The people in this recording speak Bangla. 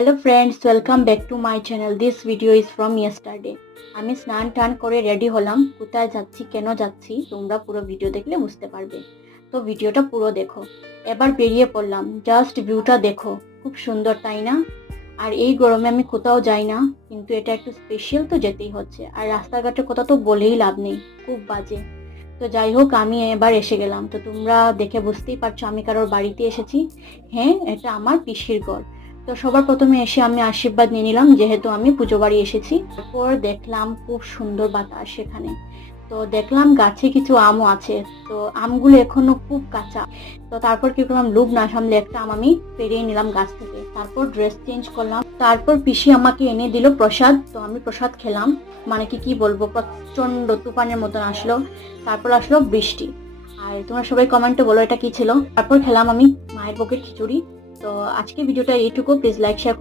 Hello friends, welcome back to my channel. This video is from yesterday. আমি স্নান টান করে রেডি হলাম। কোথায় যাচ্ছি, কেন যাচ্ছি, তোমরা পুরো ভিডিও দেখলে বুঝতে পারবে। তো ভিডিওটা পুরো দেখো। এবার বেরিয়ে পড়লাম। জাস্ট ভিউটা দেখো, খুব সুন্দর তাই না? আর এই গরমে আমি কোথাও যাই না, কিন্তু এটা একটু স্পেশাল, তো যেতেই হচ্ছে। আর রাস্তাঘাটের কথা তো বলেই লাভ নেই, খুব বাজে। তো যাই হোক, আমি এবার এসে গেলাম। তো তোমরা দেখে বুঝতেই পারছো আমি কারোর বাড়িতে এসেছি। হ্যাঁ, এটা আমার পিসির ঘর। তো সবার প্রথমে এসে আমি আশীর্বাদ নিয়ে নিলাম, যেহেতু আমি পুজো বাড়ি এসেছি। তারপর দেখলাম খুব সুন্দর বাতাস সেখানে। তো দেখলাম গাছে কিছু আমও আছে। তো আমগুলো এখনো খুব কাঁচা। তো তারপর কি করলাম, লোভ না সামলে একটা আম আমি পেরিয়ে নিলাম গাছ থেকে। তারপর ড্রেস চেঞ্জ করলাম। তারপর পিসি আমাকে এনে দিল প্রসাদ। তো আমি প্রসাদ খেলাম। মানে কি বলবো, প্রচন্ড তুফানের মতন আসলো। তারপর আসলো বৃষ্টি। আর তোমরা সবাই কমেন্টে বলো এটা কি ছিল। তারপর খেলাম আমি মায়ের পকেট খিচুড়ি। তো আজকে ভিডিওটা এইটুকু। Please like share